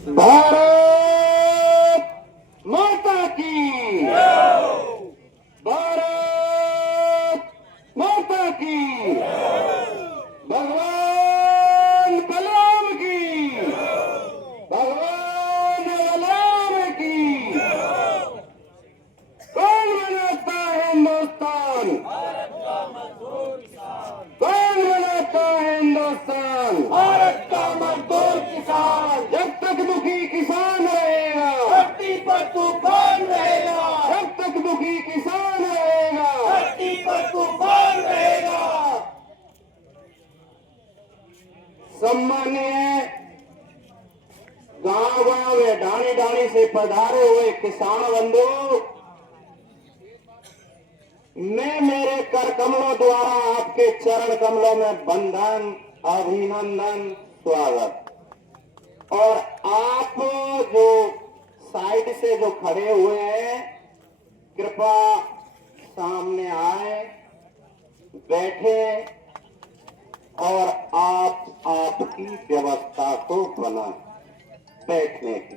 भारत माता की, भारत माता की, भगवान बलराम की, भगवान बलराम की। कौन बनाता है हिंदुस्तान? कौन बनाता है हिंदुस्तान? भारत का मजदूर किसान। जब तक दुखी किसान रहेगा, धरती पर तूफान रहेगा। जब तक दुखी किसान रहेगा, धरती पर तूफान रहेगा। सम्मानीय गांव-गांव में ढाणी-ढाणी से पधारे हुए किसान बंधु, मैं मेरे कर कमलों द्वारा आपके चरण कमलों में वंदन, अभिनंदन, स्वागत। और आप जो साइड से जो खड़े हुए हैं, कृपया सामने आए, बैठे और आप आपकी व्यवस्था को बनाएं बैठने की।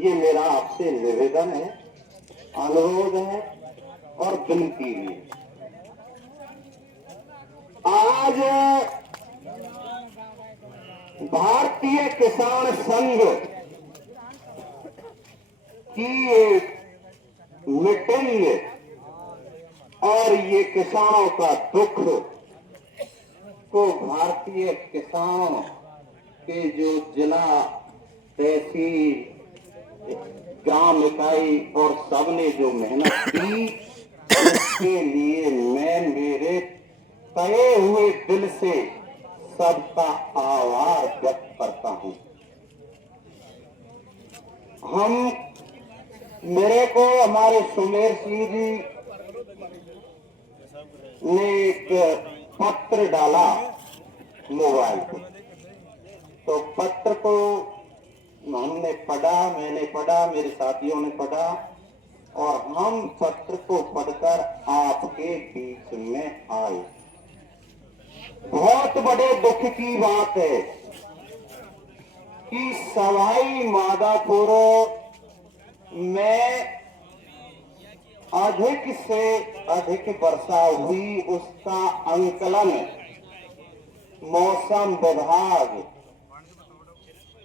ये मेरा आपसे निवेदन है, अनुरोध है और विनती है। आज भारतीय किसान संघ की मीटिंग और ये किसानों का दुख को भारतीय किसानों के जो जिला, तहसील, ग्राम इकाई और सबने जो मेहनत की, उसके लिए मैं मेरे तये हुए दिल से सबका आभार व्यक्त करता हूं। मेरे को हमारे सुमेर सिंह जी ने एक पत्र डाला मोबाइल पर, तो पत्र को हमने पढ़ा, मैंने पढ़ा, मेरे साथियों ने पढ़ा और हम पत्र को पढ़कर आपके बीच में आए। बहुत बड़े दुख की बात है कि सवाई माधोपुर में अधिक से अधिक वर्षा हुई, उसका आंकलन मौसम विभाग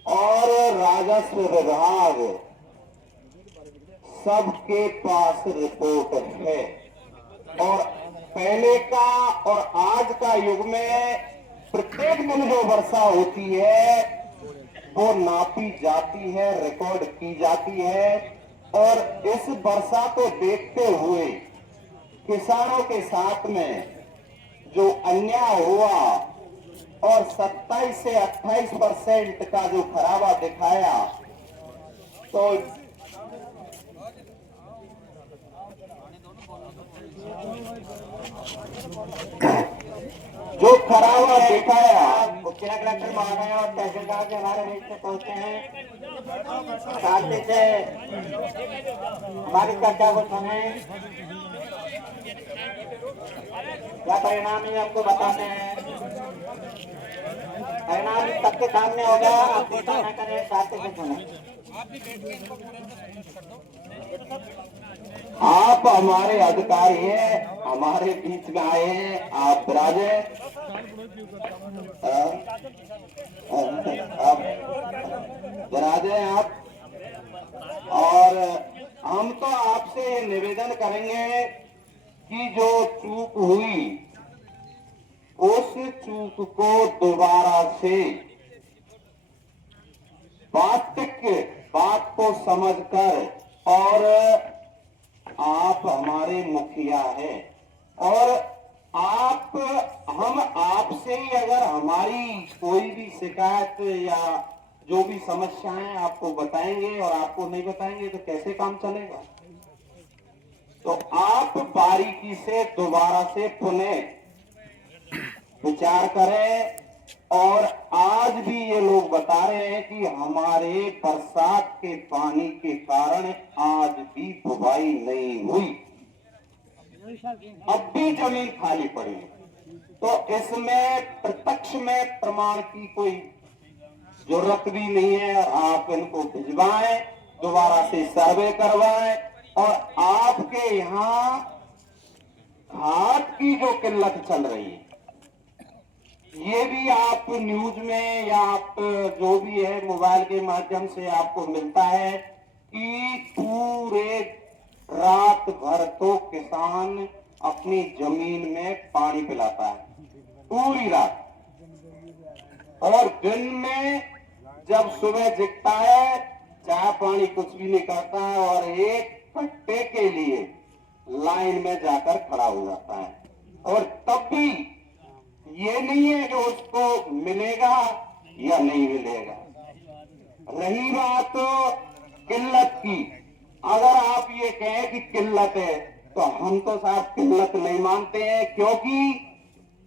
और राजस्व विभाग सबके पास रिपोर्ट है। और पहले का और आज का युग में प्रत्येक दिन जो वर्षा होती है वो नापी जाती है, रिकॉर्ड की जाती है। और इस वर्षा को देखते हुए किसानों के साथ में जो अन्याय हुआ और 27 से 28% का जो खराबा दिखाया, तो जो खराबा दिखाया वो क्या कलेक्टर महोदय और तहसीलदार के हमारे बीच से पहुंचे हैं। शांति से हमारी चर्चा को सुने, क्या परिणाम है आपको बताते हैं। परिणाम सबके सामने होगा, आप चिंता न करें, शांति से सुने। आप हमारे अधिकारी हैं, हमारे बीच में आए हैं, आप विराजे, आप विराजे आप। और हम तो आपसे निवेदन करेंगे कि जो चूक हुई उस चूक को दोबारा से वास्तविक बात को समझकर, और आप हमारे मुखिया हैं और हम आपसे ही अगर हमारी कोई भी शिकायत या जो भी समस्याएं आपको बताएंगे और आपको नहीं बताएंगे तो कैसे काम चलेगा। तो आप बारीकी से दोबारा से पुनः विचार करें। और आज भी ये लोग बता रहे हैं कि हमारे बरसात के पानी के कारण आज भी बुवाई नहीं हुई, अब भी जमीन खाली पड़ी है। तो इसमें प्रत्यक्ष में प्रमाण की कोई जरूरत भी नहीं है। और आप इनको भिजवाएं, दोबारा से सर्वे करवाएं। और आपके यहाँ खाद की जो किल्लत चल रही है, ये भी आप न्यूज में या आप जो भी है मोबाइल के माध्यम से आपको मिलता है कि पूरे रात भर तो किसान अपनी जमीन में पानी पिलाता है, पूरी रात। और दिन में जब सुबह दिखता है, चाय पानी कुछ भी नहीं करता है और एक कट्टे के लिए लाइन में जाकर खड़ा हो जाता है। और तब भी ये नहीं है कि उसको मिलेगा या नहीं मिलेगा। रही बात किल्लत की, अगर आप ये कहें कि किल्लत है, तो हम तो साहब किल्लत नहीं मानते हैं, क्योंकि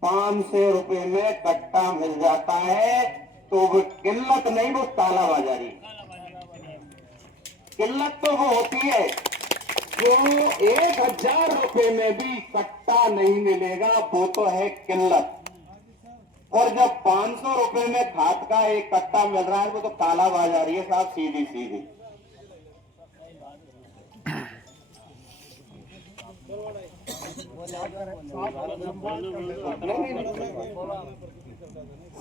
500 रुपए में कट्टा मिल जाता है तो वो किल्लत नहीं, वो कालाबाजारी। किल्लत तो वो होती है जो 1000 रुपए में भी कट्टा नहीं मिलेगा, वो तो है किल्लत। और जब 500 रुपए में खाद का एक कट्टा मिल रहा है, वो तो कालाबाजारी है साहब, सीधी सीधी।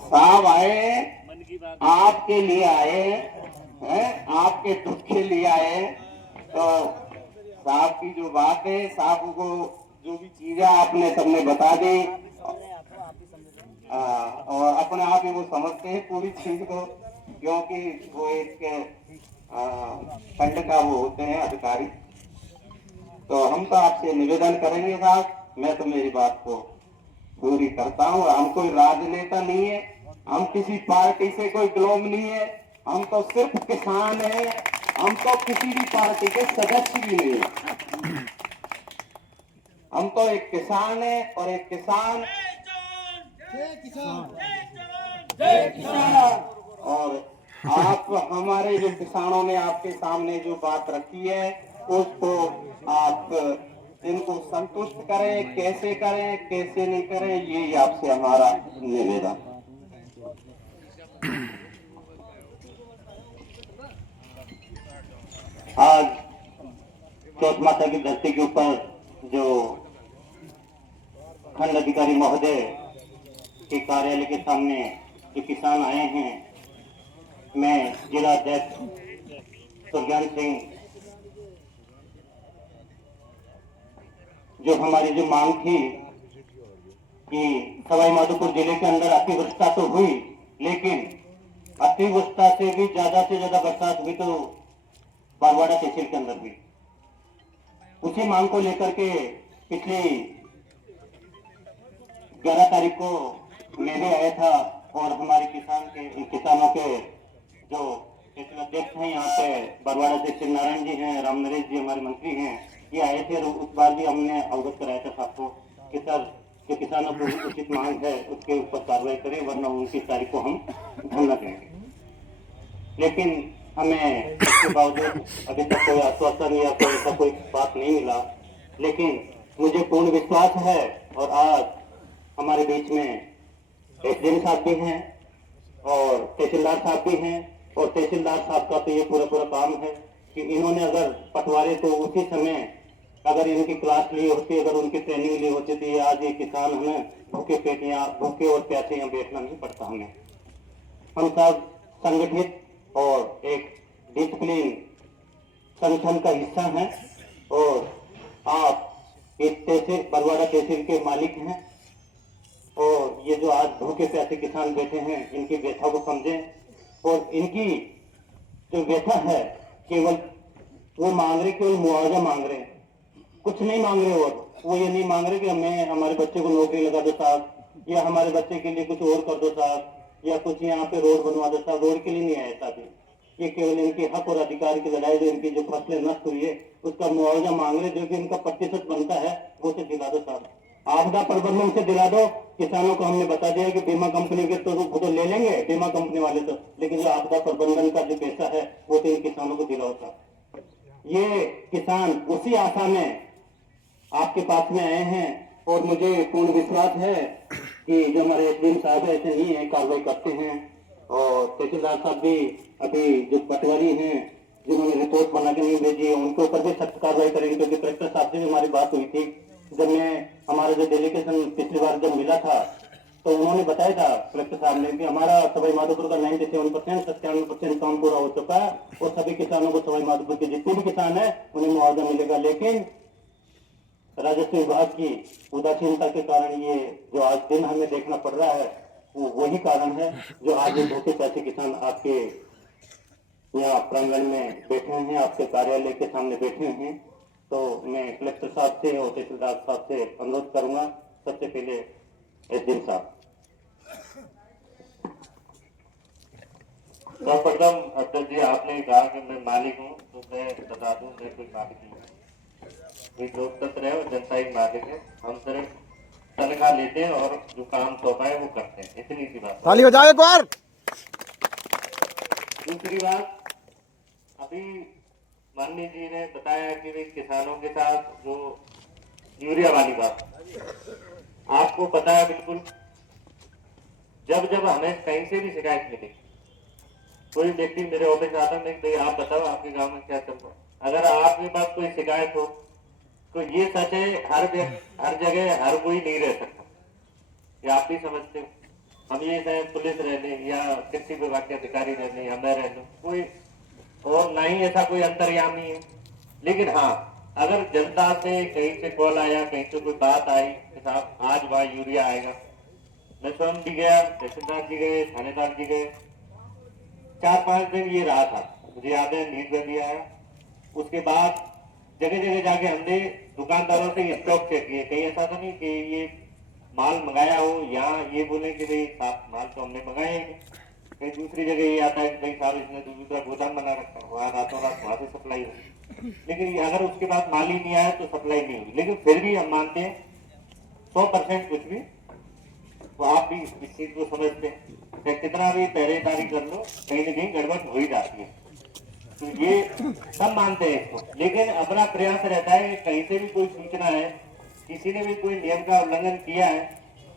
साहब आए, आपके लिए आए हैं, आपके दुख के लिए आए। तो साहब की जो बात है, साहब को जो भी चीजें आपने सबने बता दी, और अपने आप ही वो समझते हैं पूरी चीज को, क्योंकि वो एक खंड का वो होते हैं अधिकारी। तो हम तो आपसे निवेदन करेंगे साहब, मैं तो मेरी बात को पूरी करता हूँ। हम कोई राजनेता नहीं है, हम किसी पार्टी से कोई बिलोंग नहीं है, हम तो सिर्फ किसान हैं, हम तो किसी भी पार्टी के सदस्य भी नहीं है। हम तो एक किसान है, और एक किसान और आप हमारे जो किसानों ने आपके सामने जो बात रखी है, उसको आप इनको संतुष्ट करें। कैसे करें कैसे नहीं करें, यही आपसे हमारा निवेदन। आज चौथ माता की धरती के ऊपर जो खंड अधिकारी महोदय के कार्यालय के सामने जो किसान आए हैं, मैं जिला अध्यक्ष सुरज्ञान सिंह, जो हमारी जो मांग थी कि सवाई माधोपुर जिले के अंदर अतिवृष्टि तो हुई, लेकिन अतिवृष्टि से भी ज्यादा बरसात हुई तो बारवाड़ा तहसील के अंदर भी। उसी मांग को लेकर के पिछले 11 तारीख को मैं भी आया था, और हमारे किसानों के जो अध्यक्ष हैं यहाँ पे बारवाड़ा तहसील नारायण जी हैं, राम नरेश जी हमारे मंत्री हैं, ये आए थे। और उस बार भी हमने अवगत कराया था सबको कि सर जो किसानों को उचित मांग है उसके ऊपर कार्रवाई करें, वरना 29 तारीख को हम धरना देंगे। लेकिन हमें इसके बावजूद अभी तक कोई आश्वासन या कोई ऐसा कोई बात नहीं मिला। लेकिन मुझे पूर्ण विश्वास है, और आज हमारे बीच में एसडीएम साहब भी हैं और तहसीलदार साहब भी हैं, और तहसीलदार साहब का तो ये पूरा काम है कि इन्होंने अगर पटवारी को उसी समय अगर इनकी क्लास ली होती, अगर उनकी ट्रेनिंग ली होती, तो आज ये किसान हमें भूखे पेट या भूखे और प्यासे यहाँ बैठना नहीं पड़ता। हमें हम सब संगठित और एक डिसिप्लिन संगठन का हिस्सा हैं, और आप एक तहसील बरवाड़ा तहसील के मालिक हैं, और ये जो आज भूखे प्यासे किसान बैठे हैं, इनकी व्यथा को समझें। और इनकी जो व्यथा है, केवल वो मांग रहे, केवल मुआवजा मांग रहे हैं, कुछ नहीं मांग रहे। और वो ये नहीं मांग रहे कि हमें हमारे बच्चे को नौकरी लगा दो साहब, या हमारे बच्चे के लिए कुछ और कर दो साहब, या कुछ यहाँ पे रोड बनवा दो साहब। रोड के लिए नहीं आए साहब, ये केवल इनके हक और अधिकार की लड़ाई, जो इनकी जो फसलें नष्ट हुई है उसका मुआवजा मांग रहे, जो कि इनका 25% बनता है, वो से दिला दो साहब। आपदा प्रबंधन से दिला दो। किसानों को हमने बता दिया कि बीमा कंपनी के तो ले लेंगे, बीमा कंपनी वाले तो, लेकिन जो आपदा प्रबंधन का जो पैसा है वो तो इन किसानों को दिलाओ साहब। ये किसान उसी आशा में आपके पास में आए हैं, और मुझे पूर्ण विश्वास है कि जो हमारे एसडीएम साहब ऐसे नहीं है, कार्रवाई करते हैं। और तहसीलदार साहब भी अभी जो पटवारी हैं जिन्होंने रिपोर्ट बना के नहीं भेजी है उनके ऊपर भी सख्त कार्रवाई करेंगे, क्योंकि कलेक्टर साहब से भी हमारी बात हुई थी। जब मैं हमारा जो डेलीगेशन पिछली बार जब मिला था तो उन्होंने बताया था कलेक्टर साहब ने कि हमारा सवाई माधोपुर का 97% 97% काम पूरा हो चुका है और सभी किसानों को सवाई माधोपुर के जितने भी किसान है उन्हें मुआवजा मिलेगा। लेकिन राजस्व विभाग की उदासीनता के कारण ये जो आज दिन हमें देखना पड़ रहा है वो वही कारण है जो आज ये धोखे पैसे किसान आपके यहाँ प्रांगण में बैठे हैं, आपके कार्यालय के सामने बैठे हैं। तो मैं कलेक्टर साहब से और तहसीलदार साहब से अनुरोध करूंगा, सबसे पहले एसडीएम साहब। सर्वप्रथम अध्यक्ष जी, आपने कहा कि मैं मालिक हूँ, तो मैं बता दूं मैं कोई मालिक नहीं हूँ। कोई लोकतंत्र है और जनता ही मालिक है। हम सिर्फ तनख्वाह लेते हैं और जो काम सौंपा है वो करते हैं, इतनी सी बात। ताली बजाओ एक बार। दूसरी बात, अभी माननीय जी ने बताया कि भाई किसानों के साथ जो यूरिया वाली बात, आपको पता है बिल्कुल, जब जब हमें कहीं से भी शिकायत मिली, कोई व्यक्ति मेरे ऑफिस आता है, भाई आप बताओ आपके गांव में क्या चल रहा है। अगर आपके पास कोई शिकायत हो तो ये सच है, हर जगह हर कोई नहीं रह सकता, ये आप भी समझते हो। हम ये चाहे पुलिस रह लें या कृषि विभाग के अधिकारी रह लें या मैं रह लूं, कोई और ना ही ऐसा कोई अंतर्यामी है। लेकिन हाँ, अगर जनता से कहीं से कॉल आया, कहीं से कोई बात आई कि साहब आज वहाँ यूरिया आएगा, मैं स्वयं भी गया, तहसीलदार जी गए, थानेदार जी गए, 4-5 दिन ये रहा था, मुझे याद है नींद में भी आया। उसके बाद जगह जगह जाके हमने दुकानदारों से स्टॉक चेक किए, कहीं ऐसा तो नहीं कि ये माल मंगाया हो, यहाँ ये बोले कि भाई साहब माल तो हमने मंगाया ही नहीं। कहीं दूसरी जगह ये आता है कि भाई साहब इसने दूसरा गोदाम बना रखा है, वहाँ रातों रात वहां से सप्लाई होगी। लेकिन अगर उसके बाद माल ही नहीं आया तो सप्लाई नहीं होगी। लेकिन फिर भी हम मानते हैं 100% कुछ भी, तो आप भी इस चीज को समझते हैं, चाहे कितना भी पहरेदारी कर लो, कहीं ना कहीं गड़बड़ हो ही जाती है। तो ये सब मानते हैं इसको, लेकिन अपना प्रयास रहता है कहीं से भी कोई सूचना है, किसी ने भी कोई नियम का उल्लंघन किया है,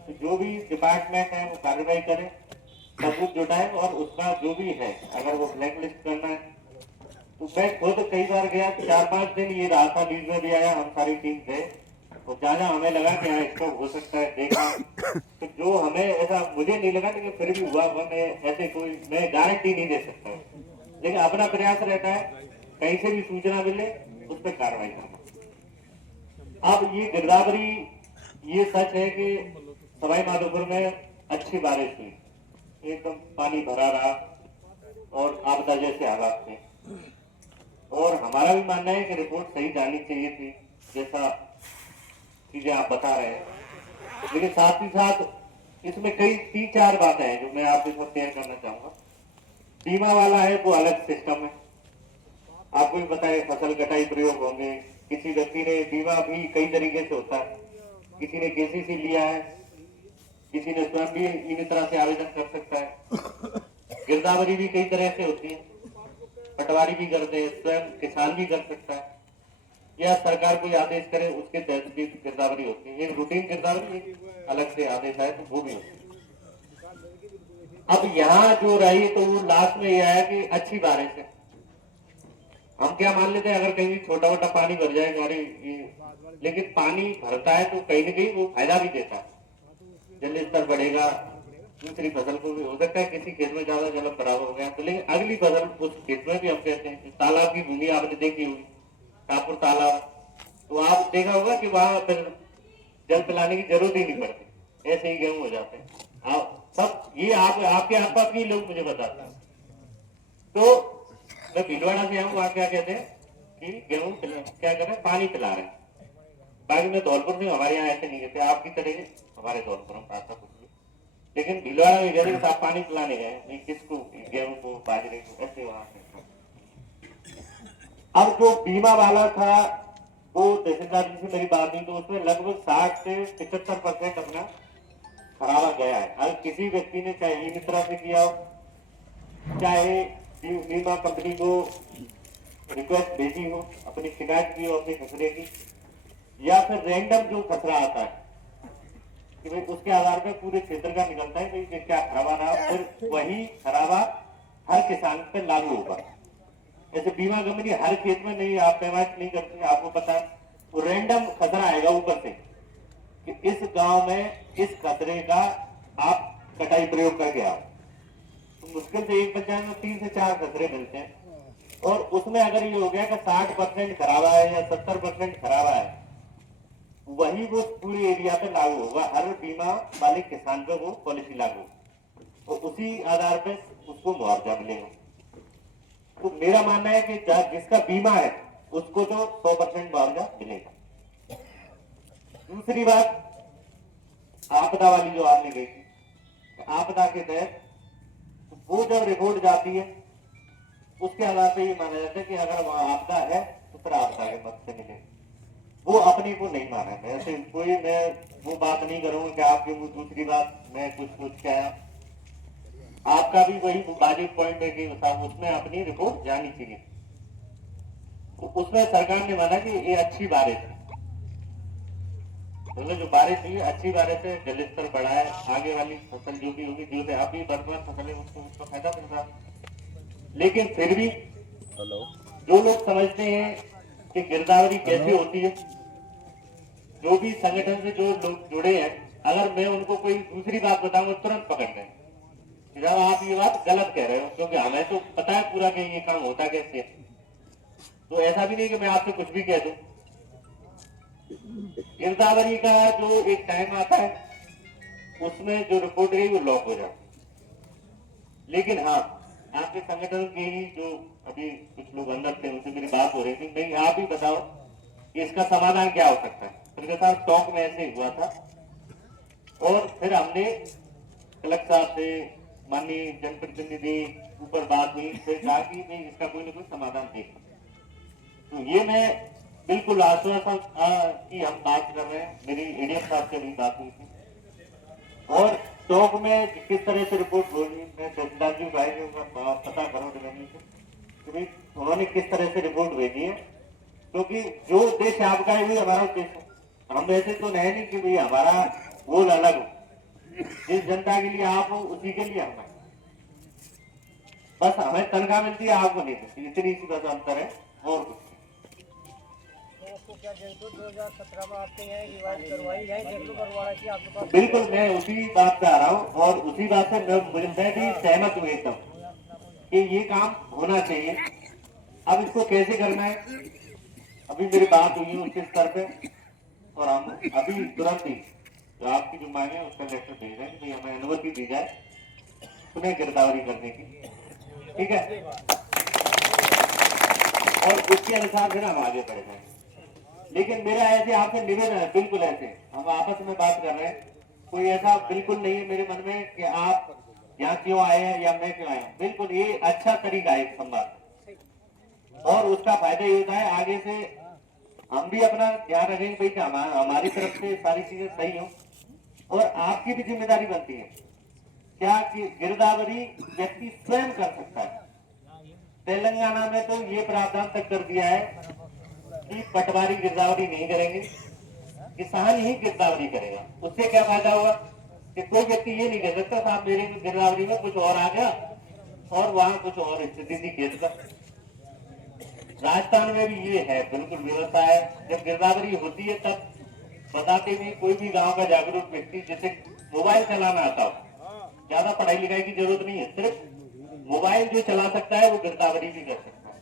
तो जो भी डिपार्टमेंट है वो कार्रवाई करे, सबूत जुटाए और उसका जो भी है अगर वो ब्लैक लिस्ट करना है। तो मैं खुद कई बार गया, 4-5 दिन ये रहा था, न्यूज में भी आया, हम सारी टीम गए तो जाना हमें लगा कि हाँ इसको हो सकता है, देखा तो जो हमें ऐसा मुझे नहीं लगा, लेकिन फिर भी हुआ। मैं ऐसे कोई मैं गारंटी नहीं दे सकता, लेकिन अपना प्रयास रहता है कहीं से भी सूचना मिले उस पर कार्रवाई करना। अब ये गिरदावरी, ये सच है कि सवाई माधोपुर में अच्छी बारिश हुई, एकदम पानी भरा रहा और आपदा जैसे हालात थे, और हमारा भी मानना है कि रिपोर्ट सही जानी चाहिए थी जैसा चीजें आप बता रहे हैं। लेकिन साथ ही साथ इसमें कई 3-4 बातें हैं जो मैं आपके साथ शेयर करना चाहूंगा। बीमा वाला है वो अलग सिस्टम है, आपको भी पता है फसल कटाई प्रयोग होंगे, किसी व्यक्ति ने बीमा भी कई तरीके से होता है, किसी ने केसीसी लिया है, किसी ने स्वयं भी इन्हीं तरह से आवेदन कर सकता है। गिरदावरी भी कई तरह से होती है, पटवारी भी करते हैं, स्वयं किसान भी कर सकता है, या सरकार कोई आदेश करे उसके तहत भी गिरदावरी होती है। एक रूटीन गिरदावरी अलग से आदेश आए तो वो भी होती है। अब यहाँ जो रही तो वो लास्ट में यह है कि अच्छी बारिश है, हम क्या मान लेते हैं अगर कहीं छोटा मोटा पानी भर जाए गाड़ी, लेकिन पानी भरता है तो कहीं ना कहीं वो फायदा भी देता है, जल स्तर बढ़ेगा, दूसरी फसल को भी हो सकता है किसी खेत में ज्यादा जल भराव हो गया तो, लेकिन अगली फसल उस खेत में भी हम कहते हैं। तालाब की भूमि आपने देखी होगी, कापुर तालाब, तो आप देखा होगा कि वहां फिर जल पिलाने की जरूरत ही नहीं पड़ती, ऐसे ही गेहूं हो जाते हैं। आप सब ये आपके आसपास भी लोग मुझे बताते हैं। तो मैं भीलवाड़ा से आऊँ, वहां क्या कहते हैं कि गेहूं क्या कर रहे हैं, पानी पिला रहे हैं। बाकी में धौलपुर में हमारे यहाँ ऐसे नहीं कहते, आपकी तरह हमारे धौलपुर में आता कुछ भी, लेकिन भीलवाड़ा में कहते हैं आप पानी पिलाने गए, किसको, गेहूं को, बाजरे को, ऐसे वहां से। अब जो बीमा वाला था वो तहसीलदार जी से मेरी बात हुई तो उसमें लगभग 60 से 75% अपना खराबा गया है। अगर किसी व्यक्ति ने चाहे ई मित्रा से किया हो, चाहे बीमा कंपनी को रिक्वेस्ट भेजी हो, अपनी शिकायत की हो अपने खसरे की, या फिर रैंडम जो खसरा आता है कि भाई उसके आधार पर पूरे क्षेत्र का निकलता है कि क्या खराबा रहा, फिर वही खराबा हर किसान पे लागू होगा। जैसे बीमा कंपनी हर खेत में नहीं आप पैमाइश नहीं करती, आपको पता है, वो रैंडम खतरा आएगा ऊपर से कि इस गांव में इस खतरे का आप कटाई प्रयोग करके आओ, तो मुश्किल से एक पंचायत में 3 से 4 खतरे मिलते हैं। और उसमें अगर ये हो गया कि 60% खराबा है या 70% खराबा है, वही वो पूरे एरिया पे लागू होगा, हर बीमा वाले किसान पे वो पॉलिसी लागू, और उसी आधार पे उसको मुआवजा मिलेगा। तो मेरा मानना है कि जिसका बीमा है उसको तो 100% मुआवजा मिलेगा। दूसरी बात, आपदा वाली जो आपने गई थी, आपदा के तहत वो जब रिपोर्ट जाती है उसके आधार पर ये माना जाता है कि अगर वहां आपदा है तो फिर आपदा के मत से मिले, वो अपने को नहीं माना है। ऐसे कोई मैं वो बात नहीं करूंगा कि आपकी वो दूसरी बात मैं कुछ सोच के आया, आपका भी वही वाजिब पॉइंट है कि उसमें अपनी रिपोर्ट जानी चाहिए। तो उसमें सरकार ने माना कि ये अच्छी बारिश है, मतलब जो बारिश हुई अच्छी बारिश है, जल स्तर बढ़ा है, आगे वाली फसल जो भी होगी, जो अभी वर्तमान फसल है उसको फायदा मिल रहा। लेकिन फिर भी जो लोग समझते हैं कि गिरदावरी कैसे होती है, जो भी संगठन से जो लोग जुड़े हैं, अगर मैं उनको कोई दूसरी बात बताऊंगा तुरंत पकड़ लें जब आप ये बात गलत कह रहे हो, क्योंकि हमें तो पता है पूरा कि ये काम होता कैसे है। तो ऐसा भी नहीं कि मैं आपसे कुछ भी कह दूं। गिरदावरी का जो एक टाइम आता है उसमें जो रिपोर्ट गई वो लॉक हो जाती। लेकिन हाँ, आपके संगठन के ही जो अभी कुछ लोग अंदर थे उनसे मेरी बात हो रही थी, नहीं आप ही बताओ कि इसका समाधान क्या हो सकता है। उनके साथ टॉक में ऐसे हुआ था और फिर हमने कलेक्टर साहब से, माननीय जनप्रतिनिधि ऊपर बात हुई, फिर कहा कि नहीं इसका कोई ना कोई समाधान देखो। तो ये मैं बिल्कुल आश्वासन की हम बात कर रहे हैं, मेरी एडीएम साहब से भी बात हुई थी और टॉक में किस तरह से रिपोर्ट होगी, मैं तहसीलदार जी भाई के पता करूँ डिवेन्यू से कि भाई उन्होंने किस तरह से रिपोर्ट भेजी है, क्योंकि जो उद्देश्य आपका है वही हमारा उद्देश्य है। हम ऐसे तो है नहीं कि भाई हमारा गोल अलग हो, जिस जनता के लिए आप हो उसी के लिए हम, बस हमें तनख्वाह मिलती है आपको नहीं मिलती, इतनी सी बस अंतर है और कुछ। आपको क्या देखो 2017 में आपके यहाँ रिवाइज करवाई है, देखो करवाना चाहिए आपके पास। बिल्कुल मैं उसी बात पे आ रहा हूँ और उसी बात से मैं भी सहमत हूँ एकदम कि ये काम होना चाहिए। अब इसको कैसे करना है, अभी मेरी बात हुई है उसके स्तर पे और हम अभी तुरंत ही जो आपकी जो मांगे है उसका लेटर भेज रहे हैं कि हमें अनुमति दी जाए पुनः गिरदावरी करने की, ठीक है, और उसके अनुसार फिर हम आगे बढ़ जाएंगे। लेकिन मेरा ऐसे आपसे निवेदन है, बिल्कुल ऐसे हम आपस में बात कर रहे हैं, कोई ऐसा बिल्कुल नहीं है मेरे मन में कि आप यहाँ क्यों आए हैं या मैं क्यों आया हूँ। बिल्कुल ये अच्छा तरीका है एक संवाद और उसका फायदा ये होता है आगे से हम भी अपना ध्यान रखेंगे भाई कि हमारी तरफ से सारी चीजें सही हो और आपकी भी जिम्मेदारी बनती है क्या कि गिरदावरी व्यक्ति स्वयं कर सकता है। तेलंगाना में तो ये प्रावधान तक कर दिया है कि पटवारी गिरदावरी नहीं करेंगे, किसान ही गिरदावरी करेगा। उससे क्या फायदा हुआ कि कोई व्यक्ति ये नहीं कह सकता साहब मेरे गिरदावरी में कुछ और आ गया और वहां कुछ और स्थिति थी केस का। राजस्थान में भी ये है, बिल्कुल व्यवस्था है। जब गिरदावरी होती है तब बताते भी कोई भी गांव का जागरूक व्यक्ति जिसे मोबाइल चलाना आता हो, ज्यादा पढ़ाई लिखाई की जरूरत नहीं है, सिर्फ मोबाइल जो चला सकता है वो गिरदावरी भी कर सकता है।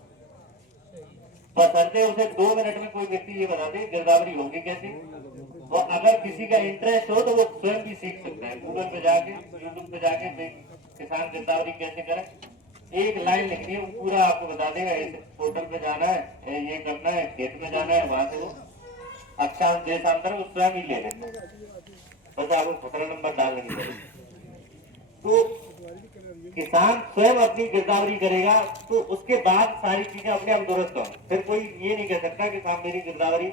बशर्ते उसे 2 मिनट में कोई व्यक्ति ये बता दे गिरदावरी होगी कैसे, और अगर किसी का इंटरेस्ट हो तो वो स्वयं भी सीख सकता है। गूगल पे जाके, यूट्यूब पे जाके किसान गिरदावरी कैसे करें, एक लाइन लिखनी है वो पूरा आपको बता देगा। इस पोर्टल पे जाना है, ये करना है, खेत में जाना है, वहां से वो अक्षांश देशांतर वो स्वयं ही ले लेते हैं, बस आपको खतरा नंबर डालना नहीं पड़ेगा। तो किसान स्वयं अपनी गिरदावरी करेगा तो उसके बाद सारी चीजें अपने आप दुरुस्त हों। फिर कोई ये नहीं कह सकता कि साहब मेरी गिरदावरी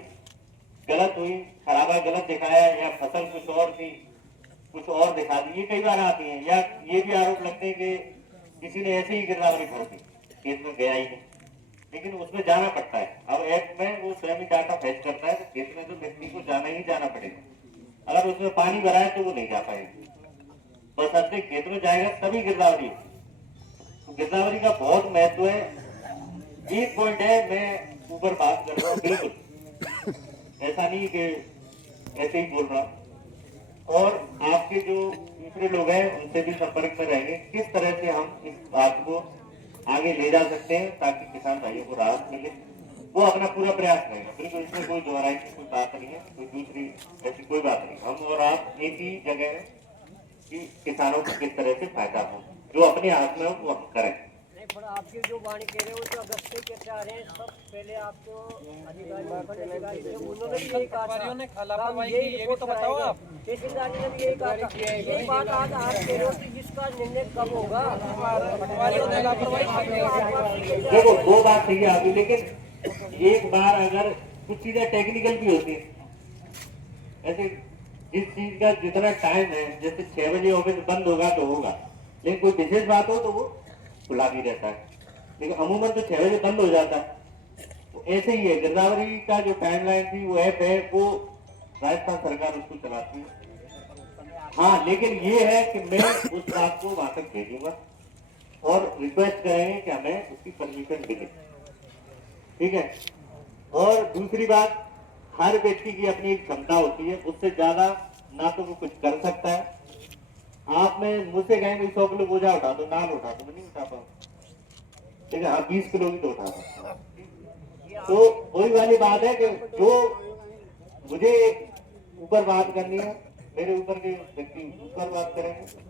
गलत हुई, खराबा गलत दिखाया या फसल कुछ और थी कुछ और दिखा दी, ये कई बार आती है। या ये भी आरोप लगते हैं कि किसी ने ऐसे ही गिरदावरी भर दी, खेत में गया ही नहीं, लेकिन उसमें जाना पड़ता है। अब ऐप में वो स्वयं ही डाटा फैच करता है तो खेत में तो व्यक्ति को जाना ही जाना पड़ेगा। अगर उसमें पानी भरा है तो वो नहीं जा पाएंगे। बस अपने खेत में जाएगा तभी गिरदावरी। तो गिरदावरी का बहुत महत्व है। एक पॉइंट है, मैं ऊपर बात कर रहा हूँ, बिल्कुल ऐसा नहीं कि ऐसे ही बोल रहा हूँ। और आपके जो दूसरे लोग हैं उनसे भी संपर्क में रहेंगे, किस तरह से हम इस बात को आगे ले जा सकते हैं ताकि किसान भाइयों को राहत मिले। वो अपना पूरा प्रयास करेगा, बिल्कुल इसमें कोई दोहराई की कोई बात नहीं है, कोई दूसरी ऐसी कोई बात नहीं। हम और आप एक ही जगह है कि किसानों को किस तरह से फायदा हो, जो अपने हाथ में हो वो हम करें। नहीं, पर आपकी जो वाणी कह रहे हो तो अगस्त से कहते आ रहे हैं सब। पहले आपको अधिकारी थे, उन्होंने भी यही कहा था, हम यही रिपोर्ट कराएंगे। तहसीलदार ने भी यही कहा था। यही बात आज आप कह रहे हो कि जिसका निर्णय कब होगा। देखो दो बात सही है आपकी, लेकिन एक बार अगर कुछ चीजें टेक्निकल भी होती है, ऐसे जिस चीज का जितना टाइम है, जैसे 6 बजे ऑफिस बंद होगा तो होगा, लेकिन कोई विशेष बात हो तो वो खुला भी रहता है, लेकिन अमूमन तो 6 बजे बंद हो जाता है। तो ऐसे ही है, गिरदावरी का जो टाइमलाइन थी वो ऐप है, वो राजस्थान सरकार उसको चलाती है। हाँ, लेकिन ये है कि मैं उस बात को वहां तक भेजूंगा और रिक्वेस्ट करेंगे कि हमें उसकी परमिशन मिले, ठीक है। और दूसरी बात, हर व्यक्ति की अपनी एक क्षमता होती है, उससे ज्यादा ना तो वो कुछ कर सकता है। आप में मुझसे कहेंगे 100 किलो बोझा उठा दो, नाल उठा दो, मैं नहीं उठा पाऊँ, ठीक है। आप 20 किलो भी तो उठा सकते। तो वही वाली बात है कि जो मुझे ऊपर बात करनी है, मेरे ऊपर के व्यक्ति ऊपर बात करेंगे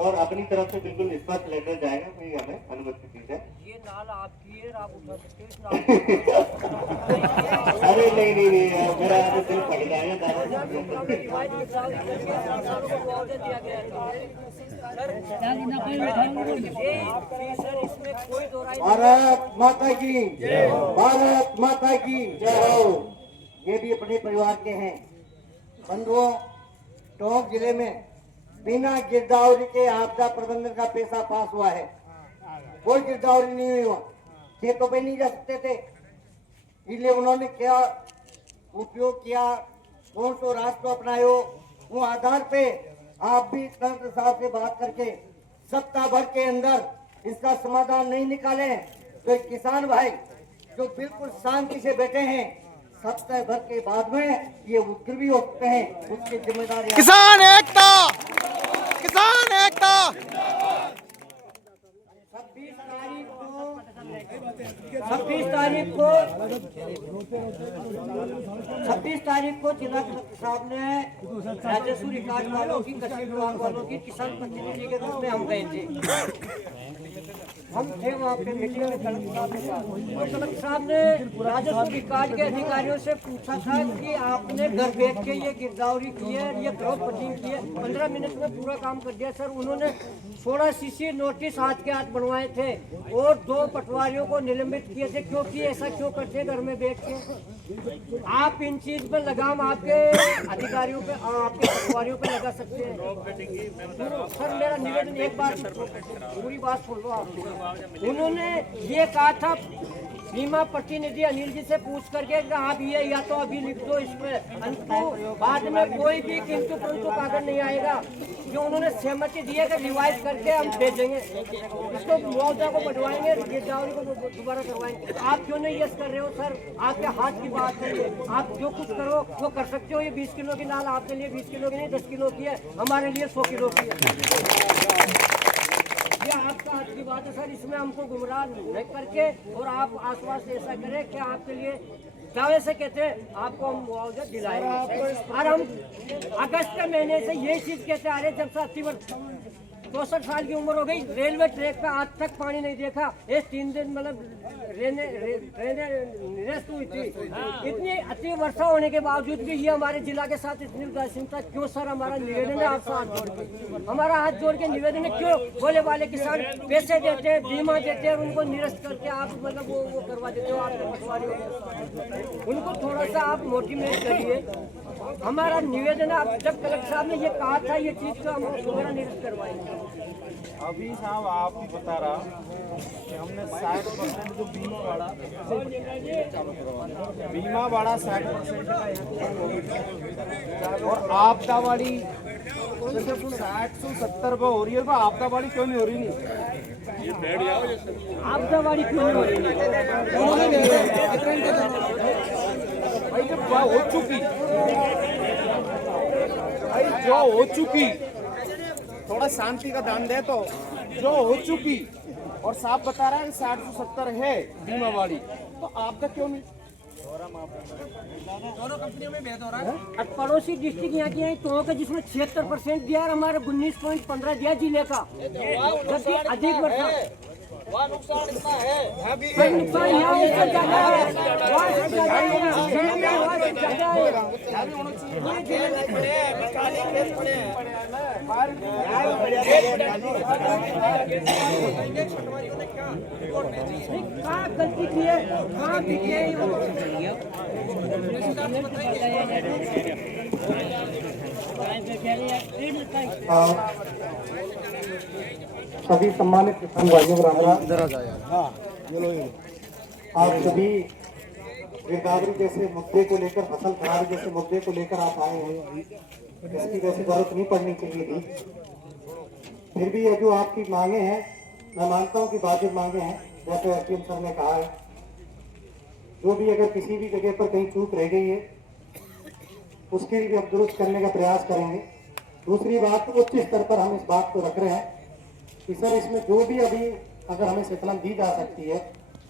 और अपनी तरफ से बिल्कुल स्पष्ट लेटर जाएगा कि हमें अनुमति दी जाए। ये नाल आपकी है, आप उठा सकते हो इस नाल। अरे नहीं, मेरा दिल फट जाएगा। इसमें कोई दो राय भारत माता की, भारत माता की जय हो। ये भी अपने परिवार के हैं। बंधुओं, टोंक जिले में बिना गिरदावरी के आपदा प्रबंधन का पैसा पास हुआ है। कोई गिरदावरी नहीं हुआ, खेतों पे नहीं जा सकते थे, इसलिए उन्होंने क्या उपयोग किया, कौन सा रास्ता अपनायो, वो आधार पे आप भी तंत्र साहब से बात करके सप्ताह भर के अंदर इसका समाधान नहीं निकाले तो किसान भाई जो बिल्कुल शांति से बैठे हैं, सप्ताह भर के बाद में ये उग्र भी हो सकते हैं। उसकी जिम्मेदारी किसान एकता, किसान एकता। 26 तारीख को जिला कलेक्टर साहब ने राजस्व रिकॉर्ड वालों की, कृषि विभाग वालों की किसान प्रतिनिधि के रूप में हम गए थे। हम थे वहाँ पे मीटिंग में कलेक्टर साहब के साथ। तो कलेक्टर साहब ने राजस्व रिकॉर्ड के अधिकारियों से पूछा था कि आपने घर बैठ के ये गिरदावरी की है, ये क्रॉप कटिंग की है, 15 मिनट में पूरा काम कर दिया सर। उन्होंने 16 सीसी नोटिस हाथ के हाथ बनवाए थे और 2 पटवारियों को निलंबित किए थे। क्योंकि ऐसा क्यों करते हैं घर में बैठ के? आप इन चीज पर लगाम आपके अधिकारियों पे, आपके पटवारियों पे लगा सकते हैं। सर मेरा निवेदन, एक बार पूरी बात सुन लो आप। उन्होंने ये कहा था बीमा प्रतिनिधि अनिल जी से पूछ करके कि आप ये या तो अभी लिख दो इसमें, अंतु बाद में कोई भी किंतु परंतु कागज नहीं आएगा। जो उन्होंने सहमति दी है कि रिवाइज करके हम भेजेंगे, इसको मुआवजा को बढ़वाएंगे, गिरदावरी को दोबारा करवाएंगे। आप क्यों नहीं यस कर रहे हो सर? आपके हाथ की बात है, आप जो कुछ करो वो कर सकते हो। ये 20 किलो की नाल आपके लिए 20 किलो की नहीं 10 किलो की है, हमारे लिए 100 किलो की है। ये आपका हाथ की बात है सर, इसमें हमको गुमराह नहीं करके और आप आश्वास ऐसा करें कि आपके लिए दावे से कहते हैं आपको हम मुआवजा दिलाएंगे। और हम अगस्त के महीने से यही चीज कहते आ रहे, जब से 80 वर्ष 64 साल की उम्र हो गई, रेलवे ट्रैक पे आज तक पानी नहीं देखा। ये 3 दिन मतलब रेस्ट हुई थी। इतनी अति वर्षा होने के बावजूद भी ये हमारे जिला के साथ इतनी उदासीनता क्यों सर? हमारा निवेदन है आपसे हाथ जोड़ के, हमारा हाथ जोड़ के निवेदन है, क्यों बोले वाले किसान पैसे देते हैं, बीमा देते हैं और उनको निरस्त करके आप मतलब वो करवा देते हो आपके पटवारियों। उनको थोड़ा सा आप मोटिवेट करिए हमारा निवेदन है, अब जब कलेक्टर साहब ने ये कहा था ये चीज तो हम दोबारा निरस्त करवाएंगे। अभी साहब आप भी बता रहा कि हमने 60% जो बीमा वाला 60% और आपदा वाली 60 से 70 पे हो रही है, तो आपदा वाली क्यों नहीं हो रही? आपदा वाली क्यों नहीं हो रही? भाई जब हो चुकी, भाई जो हो चुकी, थोड़ा शांति का दान दे तो जो हो चुकी और साहब बता रहा है कि 60 से 70 है बीमा वाली, तो आपका क्यों नहीं? दोनों कंपनियों में भेद हो रहा है। अब पड़ोसी डिस्ट्रिक्ट यहाँ की है तो का जिसमें 76% दिया और हमारे 19.15 दिया जिले का, जबकि अधिक वर्षा वहाँ नुकसान इतना है। कोई नुकसान यहाँ उससे ज्यादा है, वहाँ से ज्यादा है, जिले में वहाँ से ज्यादा है। कहाँ गलती की है, कहाँ की है सभी सम्मानित किसान भाइयों बराबर आप सभी गिरदावरी जैसे मुद्दे को लेकर, फसल खराबी जैसे मुद्दे को लेकर आप आए हैं, इसकी वैसे जरूरत नहीं पड़नी चाहिए थी। फिर भी ये जो आपकी मांगे हैं, मैं मानता हूँ कि वाजिब मांगे हैं, जैसे एसडीएम सर ने कहा है। जो भी अगर किसी भी जगह पर कहीं चूक रह गई है उसके लिए हम दुरुस्त करने का प्रयास करेंगे। दूसरी बात, उच्च स्तर पर हम इस बात को रख रहे हैं कि सर इसमें जो भी अभी अगर हमें शीतलन दी जा सकती है,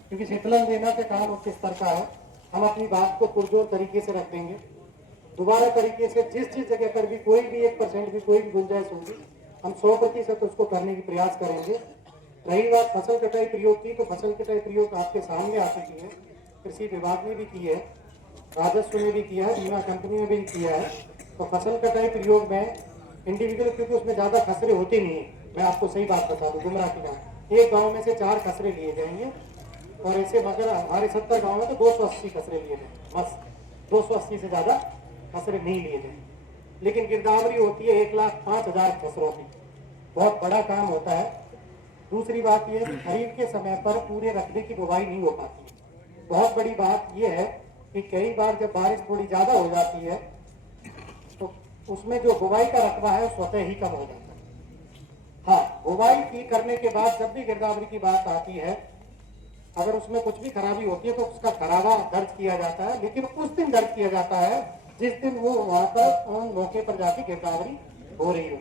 क्योंकि शीतलन देना के काम उच्च स्तर का है, हम अपनी बात को पुरजोर तरीके से रख देंगे। दोबारा तरीके से जिस जगह पर भी कोई भी 1% भी कोई भी गुंजाइश होगी, हम 100% उसको करने की प्रयास करेंगे। रही बात फसल कटाई प्रयोग की, तो फसल कटाई प्रयोग आपके सामने आ चुकी है, कृषि विभाग ने भी की है, राजस्व ने भी किया है, बीमा कंपनी ने भी किया है। तो फसल कटाई प्रयोग में इंडिविजुअल, क्योंकि उसमें ज्यादा खसरे होते नहीं है, मैं आपको सही बात बता दूं, गुमराह की बात, एक गांव में से 4 खसरे लिए जाएंगे और ऐसे मगर हमारे 70 गांव में तो 280 खसरे लिए गए, बस 280 से ज्यादा खसरे नहीं लिए गए। लेकिन गिरदावरी होती है 1,05,000 खसरों की, बहुत बड़ा काम होता है। दूसरी बात यह कि खरीफ के समय पर पूरे रकबे की बुवाई नहीं हो पाती। बहुत बड़ी बात यह है कि कई बार जब बारिश थोड़ी ज्यादा हो जाती है तो उसमें जो बुवाई का रकबा है स्वतः ही कम हो जाता है। हाँ, बुवाई की करने के बाद जब भी गिरदावरी की बात आती है, अगर उसमें कुछ भी खराबी होती है तो उसका खराबा दर्ज किया जाता है, लेकिन उस दिन दर्ज किया जाता है जिस दिन वो वहां पर उन मौके पर जाके गिरदावरी हो रही हो।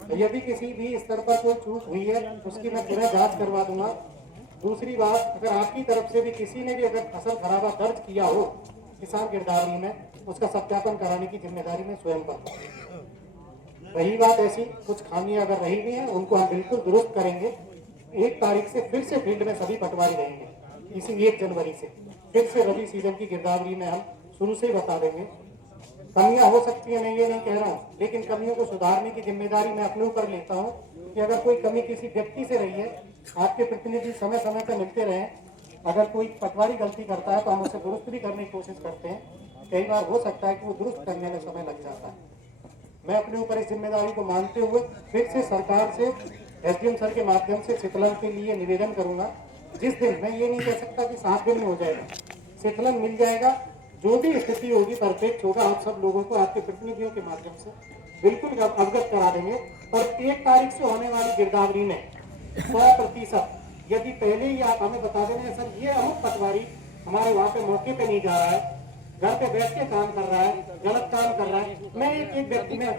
तो यदि किसी भी स्तर पर कोई चूक हुई है उसकी मैं पूरा जांच करवा दूंगा। दूसरी बात, अगर आपकी तरफ से भी किसी ने भी अगर फसल खराबा दर्ज किया हो किसान गिरदावरी में, उसका सत्यापन कराने की जिम्मेदारी मैं स्वयं पर। रही बात ऐसी कुछ खामियां अगर रही भी हैं, उनको हम बिल्कुल दुरुस्त करेंगे। 1 तारीख से फिर से फील्ड में सभी पटवारी रहेंगे। इसी 1 जनवरी से फिर से रबी सीजन की गिरदावरी में हम शुरू से ही बता देंगे। कमियां हो सकती है, मैं ये नहीं कह रहा हूँ, लेकिन कमियों को सुधारने की जिम्मेदारी मैं अपने ऊपर लेता हूँ कि अगर कोई कमी किसी व्यक्ति से रही है, आपके प्रतिनिधि समय समय पर मिलते रहे, अगर कोई पटवारी गलती करता है तो हम उसे दुरुस्त भी करने की कोशिश करते हैं। कई बार हो सकता है कि वो दुरुस्त करने में समय लग जाता है। मैं अपने ऊपर इस जिम्मेदारी को मानते हुए फिर से सरकार से, एसडीएम सर के माध्यम से शीतलन के लिए निवेदन करूंगा। जिस दिन, मैं ये नहीं कह सकता कि 7 दिन में हो जाएगा, शीतलन मिल जाएगा, जो भी स्थिति होगी परफेक्ट होगा, आप सब लोगों को आपके प्रतिनिधियों के माध्यम से बिल्कुल अवगत करा देंगे। और 1 तारीख से होने वाली गिरदावरी में 100% यदि पहले ही आप हमें बता देंगे सर ये अमुक पटवारी हमारे वहाँ पे मौके पे नहीं जा रहा है, घर पे बैठ के काम कर रहा है, गलत काम कर रहा है, मैं एक व्यक्ति में,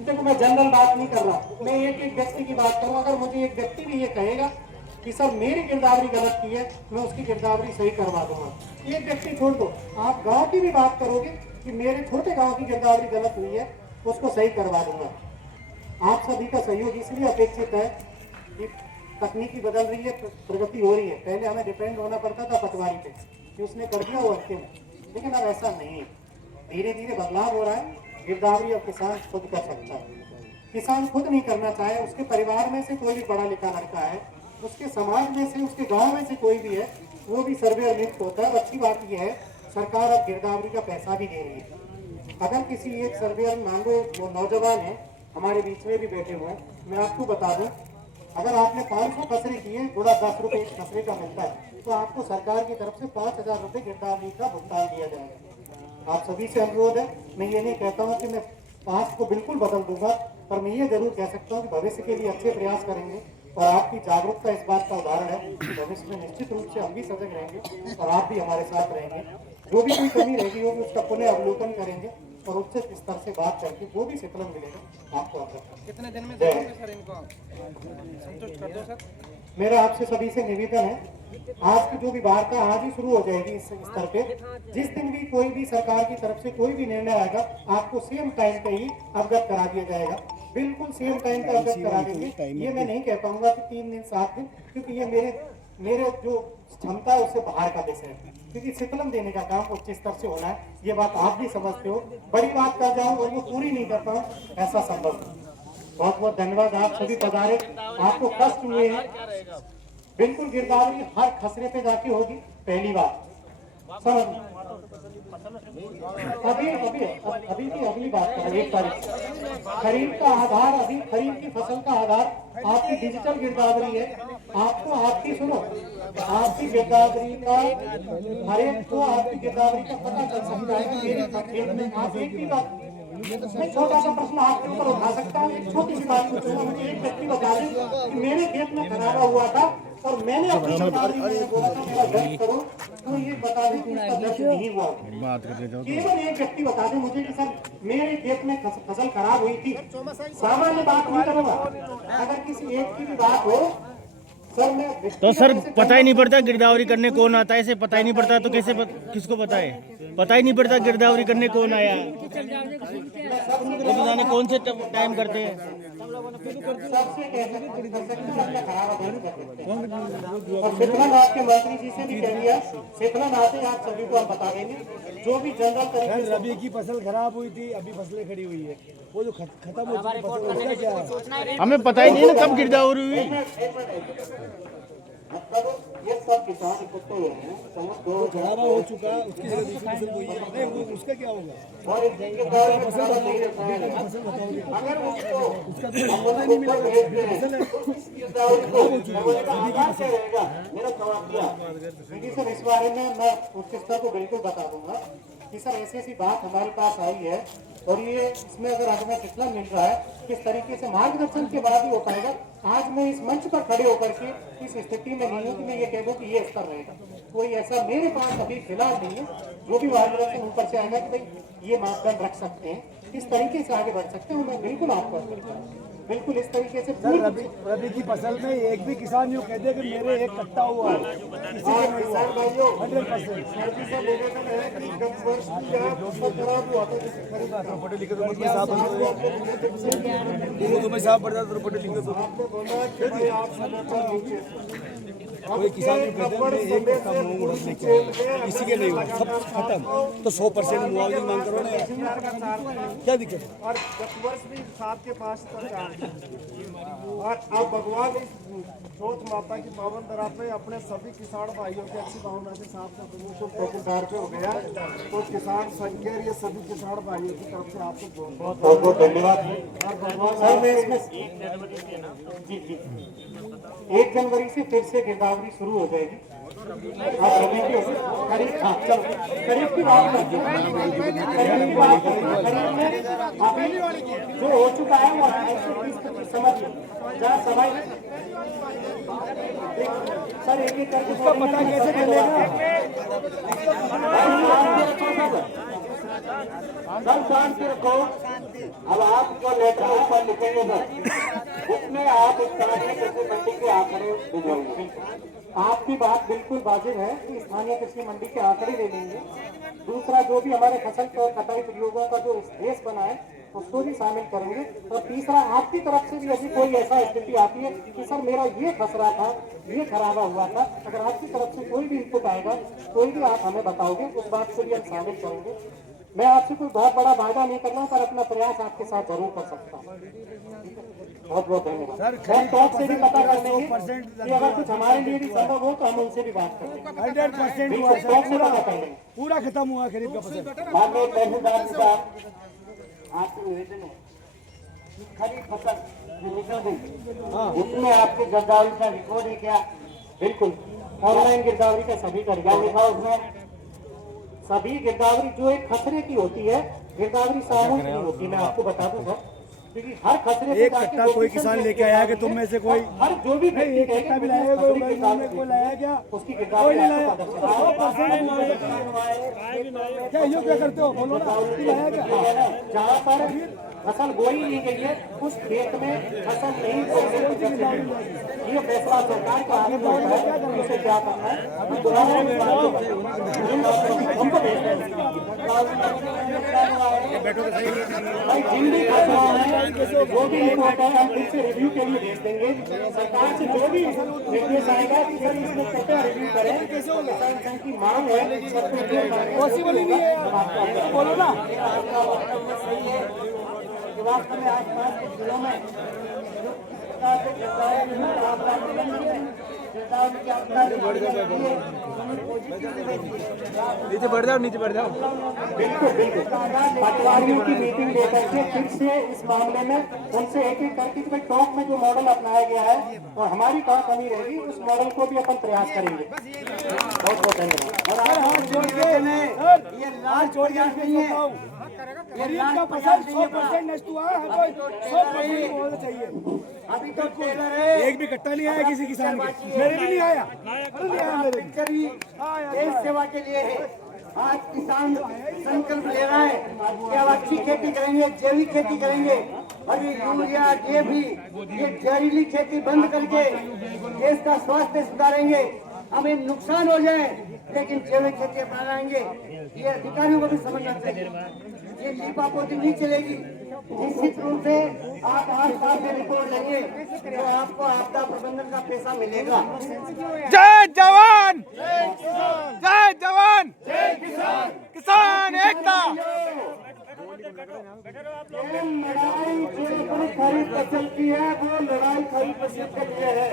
देखो मैं जनरल बात नहीं कर रहा, मैं एक व्यक्ति की बात करूँ। अगर मुझे एक व्यक्ति भी ये कहेगा कि सर मेरी गिरदावरी गलत की है, मैं उसकी गिरदावरी सही करवा दूंगा। एक व्यक्ति छोड़ दो, आप गांव की भी बात करोगे कि मेरे छोटे गांव की गिरदावरी गलत हुई है, उसको सही करवा दूंगा। आप सभी का सहयोग इसलिए अपेक्षित है कि तकनीकी बदल रही है, प्रगति हो रही है। पहले हमें डिपेंड होना पड़ता था पटवारी पे कि उसने कर दिया वो हफ्ते में, लेकिन अब ऐसा नहीं है। धीरे धीरे बदलाव हो रहा है। गिरदावरी अब किसान खुद कर सकता है। किसान खुद नहीं करना चाहे, उसके परिवार में से कोई भी पढ़ा लिखा लड़का है, उसके समाज में से, उसके गांव में से कोई भी है, वो भी सर्वे नियुक्त होता है। अच्छी बात यह है सरकार अब गिरदावरी का पैसा भी दे रही है। अगर किसी एक सर्वेयर मान लो वो नौजवान है, हमारे बीच में भी बैठे हुए हैं, मैं आपको बता दूं, अगर आपने 500 खसरे किए, थोड़ा 10 रुपए एक खसरे का मिलता है, तो आपको सरकार की तरफ से 5,000 रुपए गिरदावरी का भुगतान दिया जाएगा। आप सभी से अनुरोध है, मैं ये नहीं कहता हूँ कि मैं 5 को बिल्कुल बदल दूंगा, पर मैं ये जरूर कह सकता हूँ कि भविष्य के लिए अच्छे प्रयास करेंगे और आपकी जागरूकता इस बात का उदाहरण है कि भविष्य में निश्चित रूप से हम भी सजग रहेंगे और आप भी हमारे साथ रहेंगे। जो भी कोई कमी रहेगी होगी उसका पुनः अवलोकन करेंगे और उच्च स्तर से बात करके जो भी शीतलन मिलेगा आपको अवगत। कितने दिन में देंगे सर इनको संतुष्ट कर दो सर। मेरा आपसे सभी से निवेदन है, आज की जो भी वार्ता आज ही शुरू हो जाएगी इस स्तर पे। जिस दिन भी कोई भी सरकार की तरफ से कोई भी निर्णय आएगा, आपको सेम टाइम पे ही अवगत करा दिया जाएगा, बिल्कुल सेम टाइम पे अवगत करा देंगे। ये मैं नहीं कह पाऊंगा कि 3 दिन 7 दिन, क्योंकि ये मेरे जो क्षमता है उससे बाहर का विषय है, क्योंकि शीतलन देने का काम उच्च स्तर से होना है। ये बात आप भी समझते हो। बड़ी बात कर जाऊं और वो पूरी नहीं कर पाऊं, ऐसा संभव नहीं। बहुत बहुत धन्यवाद, आप सभी पधारे। आपको कष्ट हुए हैं, बिल्कुल गिरदावरी हर खसरे पे जाके होगी, पहली बात समझ। अभी की अगली बात करें, 1 तारीख खरीफ का आधार, अभी खरीफ की फसल का आधार आपकी डिजिटल गिरदावरी है। आपको आपकी सुनो, आपकी गिरदावरी का हर एक को आपकी गिरदावरी का पता चल सकता है कि मेरे खेत में आप एक भी बात। मैं छोटा सा प्रश्न आपके ऊपर उठा सकता हूँ, एक छोटी सी बात पूछूंगा, मुझे एक व्यक्ति बता दें कि मेरे खेत में खराबा हुआ था और मैंने अपनी गिरदावरी में बोला था मेरा दर्ज करो, तो ये बता दें कि इसका दर्ज नहीं हुआ। केवल एक व्यक्ति बता दें मुझे कि सर मेरे खेत में फसल खराब हुई थी। सामान्य बात नहीं करूंगा, अगर किसी एक की भी बात हो सर, मैं तो सर पता ही नहीं पड़ता गिरदावरी करने कौन आता है, ऐसे पता ही नहीं पड़ता तो कैसे किसको पता है? पता ही नहीं पड़ता गिरदावरी करने कौन आया, तो पता नहीं कौन से टाइम करते हैं। और शीतलन आपके मंत्री जी से भी कह दिया, शीतलन आते हैं आप सभी को हम बता देंगे जो भी जनरल तरीके से। रबी की फसल खराब हुई थी, अभी फसलें खड़ी हुई है, वो जो खत्म हो चुकी फसल उसका क्या है? हमें पता ही नहीं ना कब गिरदावरी हुई। मतलब ये सब किसान इकट्ठे हुए हैं, खराबा हो चुका, उसकी जगह दूसरी फसल बोई है, नहीं वो उसका क्या होगा? और इस दिन के दौर में फसल नहीं रहता है। फसल बताओगे, अगर उसको उसका तो पता ही नहीं मिला फसल मेरा जवाब दिया क्योंकि सर इस बारे में मैं उच्च स्तर को बिल्कुल बता दूंगा कि सर ऐसी ऐसी बात हमारे पास आई है और ये इसमें अगर हमें शीतलन मिल रहा है, किस तरीके से मार्गदर्शन के बाद ही हो पाएगा। आज मैं इस मंच पर खड़े होकर के इस स्थिति में नहीं हूँ कि मैं ये कह दूँ कि ये स्तर रहेगा। कोई ऐसा मेरे पास अभी फिलहाल नहीं है। जो भी मार्गदर्शन ऊपर से आएगा कि भाई ये मापदंड रख सकते हैं, इस तरीके से आगे बढ़ सकते हैं, मैं बिल्कुल आपको बिल्कुल इस तरीके से रबी की फसल में एक भी किसान यूँ कहते कि मेरे एक कट्टा हुआ है, किसी को नहीं हुआ। 100% पढ़े लिखे तो मुझमें साफ तुम्हें साफ पड़ जाता तो पढ़े लिखे तो कोई किसान यूँ कहते हैं एक कट्टा मूंग उड़द लेके आया, किसी के नहीं हुआ, सब खत्म। तो 100% मुआवजे मांग करो ना यार, क्या दिक्कत है? और 10 वर्ष भी साथ के पास और अब भगवान इस सोच माता की पावन धरा पे अपने सभी किसान भाइयों की अच्छी भावना के साथ ठेकेदार पे हो गया। तो किसान संघ के ये सभी किसान भाइयों की तरफ से आपको बहुत बहुत धन्यवाद। सर मैं इसमें 1 जनवरी से फिर से गिरदावरी शुरू हो जाएगी। आप रबी की खरीफ, हाँ चलो खरीफ की बात करते हैं। खरीफ की बात करते हैं। खरीफ में अभी जो हो चुका है वो 28 समझ जहाँ समय सर एक एक करके उसका पता कैसे चलेगा? सब शांति रखो। अब आप जो लेटर ऊपर लिखेंगे सर, उसमें आप स्थानीय कृषि मंडी के आंकड़े भिजवाएंगे। आपकी बात बिल्कुल वाजिब है कि स्थानीय कृषि मंडी के आंकड़े ले लेंगे। दूसरा जो भी हमारे फसल कटाई प्रयोगों का जो देश बना है उसको भी शामिल करेंगे। और तीसरा आपकी तरफ से भी यदि कोई ऐसा स्थिति आती है कि सर मेरा ये खसरा था, ये खराबा हुआ था, अगर आपकी तरफ से कोई भी इनपुट आएगा, कोई भी आप हमें बताओगे, उस बात को भी हम शामिल करेंगे। मैं आपसे कोई बहुत बड़ा वादा नहीं कर रहा हूँ, पर अपना प्रयास आपके साथ जरूर कर सकता हूँ। बहुत बहुत धन्यवाद। सर, और टॉप से भी पता कर लेंगे 100% कि अगर कुछ हमारे लिए भी संभव हो तो हम उनसे भी बात कर लेंगे। 100% हुआ बिल्कुल, सर, टॉप से पता कर लेंगे। पूरा खत्म हुआ खरीद का फसल। माननीय तहसीलदार साहब, आपसे निवेदन है कि खरीफ फसल जो निकल गई उसमें आपके गिरदावरी का रिकॉर्ड है क्या? बिल्कुल, ऑनलाइन गिरदावरी का सभी का रिकॉर्ड लिखा उसमें। सभी गिरदावरी जो एक खसरे की होती है, गिरदावरी सामूहिक नहीं होती, मैं आपको बता दूं सर, क्योंकि हर खसरे पे एक जाके कट्टा कोई लोकेशन किसान देख लेके के आया आते कि तुम हैं। में से कोई हर जो भी नहीं, व्यक्ति एक कहेगा कट्टा भी कि लाया उस कोई खसरे के गाँव में हिसाब कोई से लाया क्या? उसकी कोई गिरदावरी नहीं आपको लाया। पता 100% क्या यो क्या करते हो बोलो ना, लाया क्या? जहाँ पर फसल बोई नहीं गई है उस खेत में फसल नहीं बोई, ये फैसला सरकार का आगे होता है, उसे क्या करना है अभी दोबारा हमको भेजना है। भाई जिन भी फसलों में जो भी रिपोर्ट है हम फिर से रिव्यू के लिए भेज देंगे। सरकार से जो भी निर्देश आएगा कि सर इसमें कृपया रिव्यू करें, किसान संघ की मांग है सबको पॉसिबल ही नहीं है यार, बोलो ना। वास्तव में आसपास के जिलों में जो प्रकार से गिरदावरी की आपदा नीचे बढ़ जाओ, नीचे बढ़ जाओ। बिल्कुल बिल्कुल पटवारियों की मीटिंग लेकर के फिर से इस मामले में उनसे एक एक करके कि टॉप में जो मॉडल अपनाया गया है और हमारी कहाँ कमी रहेगी उस मॉडल को भी अपन प्रयास करेंगे। बहुत बहुत धन्यवाद। और आज हाथ जोड़ के ये लाल छोड़ के नहीं है, खरीद का फसल 100% नष्ट हुआ है, हमको 100% बोलना चाहिए। अभी तो टेलर है, एक भी कट्टा नहीं आया किसी किसान के, मेरे भी नहीं आया, अरे नहीं आया मेरे भी। पिक्चर भी देश सेवा के लिए है। आज किसान संकल्प ले रहा है कि अब अच्छी खेती करेंगे, जैविक खेती करेंगे और ये यूरिया DAP ये जहरीली खेती बंद करके देश का स्वास्थ्य सुधारेंगे। हमें नुकसान हो जाए लेकिन जैविक खेती अपनाएंगे, ये अधिकारियों को भी समझना चाहिए। ये लीपापोती नहीं चलेगी। निश्चित रूप से आप 8 साल में रिपोर्ट लेंगे तो आपको आपदा प्रबंधन का पैसा मिलेगा। जय जवान, जय जवान, जय किसान, किसान एकता। ये लड़ाई जो अपनी खरीफ फसल की है वो लड़ाई खरीफ फसल के लिए है।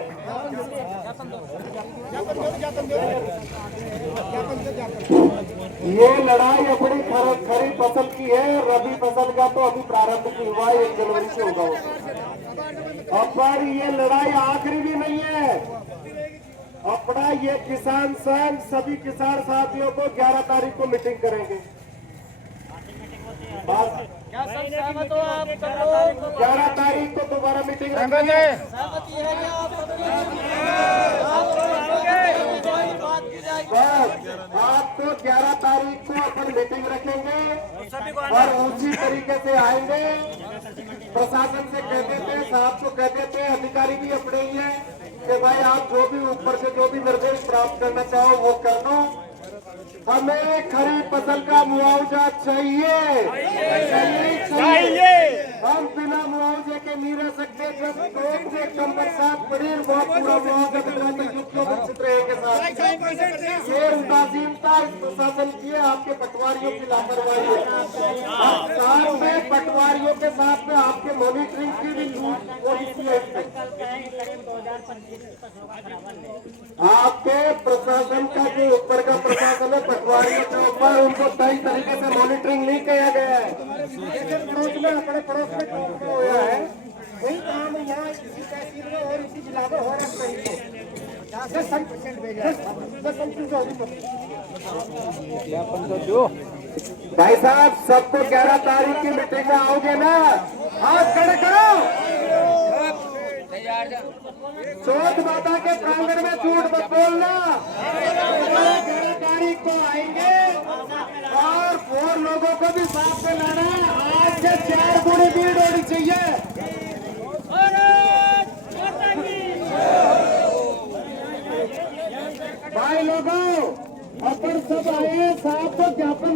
ये लड़ाई अपनी खरीफ फसल की है। रबी फसल का तो अभी प्रारंभ की हुआ है, 1 जनवरी से होगा वो। और पर ये लड़ाई आखिरी भी नहीं है। अपना ये किसान संघ सभी किसान साथियों को 11 तारीख को मीटिंग करेंगे। 11 तारीख को दोबारा मीटिंग रखेंगे। आपको 11 तारीख को अपन मीटिंग रखेंगे और उसी तरीके से आएंगे। प्रशासन से कहते थे, साहब को कहते थे, अधिकारी भी अपने ही है कि भाई आप जो भी ऊपर से जो भी निर्देश प्राप्त करना चाहो वो कर लो। हमें खरीफ फसल का मुआवजा चाहिए। हम बिना मुआवजे के नहीं रह सकते। जब 2 से कम बरसात पड़ी बहुत पूरा मुआवजा मिला तो युक्तियों विकसित रहेगा साथ। ये उदासीनता इस प्रशासन की है, आपके पटवारियों की लापरवाही है। साथ में पटवारियों के साथ में आपके मॉनिटरिंग की भी पॉलिसी है। आपके प्रशासन का जो ऊपर का प्रशासन है पटवारियों के ऊपर, उनको सही तरीके से मॉनिटरिंग नहीं किया गया है। पड़ोस में अपने पड़ोस में हुआ है वही काम यहाँ इसी तहसील में और इसी जिला में हो रहा है। भाई साहब सबको 11 तारीख की मीटिंग में आओगे ना? हाथ खड़े करो। चौथ माता के प्रांगण में झूठ मत बोलना। 11 तारीख को आएंगे और 4 लोगों को भी साथ में लाना। आज से 4 गुणी भीड़ होनी चाहिए। भाई लोगों अपन सब आए, साहब को ज्ञापन